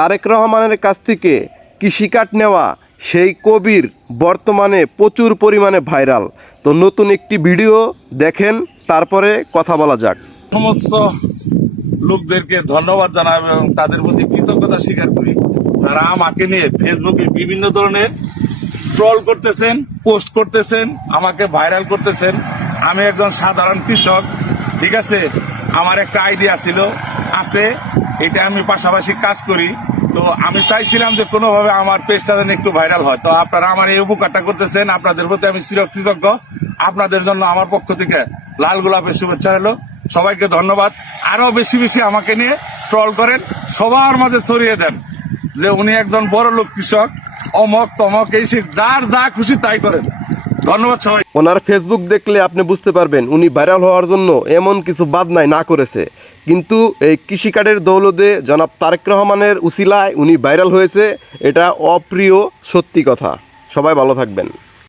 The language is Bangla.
তারেক রহমানের কাছ থেকে কৃষিকার্ড নেওয়া সেই কবির বর্তমানে প্রচুর পরিমাণে ভাইরাল। তো নতুন একটি ভিডিও দেখেন, তারপরে কথা বলা যাক। সমস্ত লোকদেরকে ধন্যবাদ জানাই এবং তাদের প্রতি কৃতজ্ঞতা স্বীকার করি যারা আমাকে নিয়ে ফেসবুকে বিভিন্ন ধরনের ট্রল করতেছেন, পোস্ট করতেছেন, আমাকে ভাইরাল করতেছেন। আমি একজন সাধারণ কৃষক, ঠিক আছে। আমার একটা আইডিয়া ছিল, আছে, এটা আমি পাশাপাশি কাজ করি। তো আমি চাইছিলাম যে কোনোভাবে আমার পেজটা যেন একটু ভাইরাল হয়। তো আপনারা আমার এই উপকারটা করতেছেন, আপনাদের প্রতি আমি চিরকৃতজ্ঞ। আপনাদের জন্য আমার পক্ষ থেকে লাল গোলাপের শুভেচ্ছা রইল। সবাইকে ধন্যবাদ। আরো বেশি বেশি আমাকে নিয়ে ট্রল করেন, সবার মাঝে ছড়িয়ে দেন যে উনি একজন বড় লোক কৃষক, অমক তমক, এই সে যার যা খুশি তাই করেন। ধন্যবাদ সবাই। ওনার ফেসবুক দেখলে আপনি বুঝতে পারবেন উনি ভাইরাল হওয়ার জন্য এমন কিছু বাদনাই না করেছে, কিন্তু এই কৃষিকার্ডের দৌলতে জনাব তারেক রহমানের উসিলায় উনি ভাইরাল হয়েছে। এটা অপ্রিয় সত্যি কথা। সবাই ভালো থাকবেন।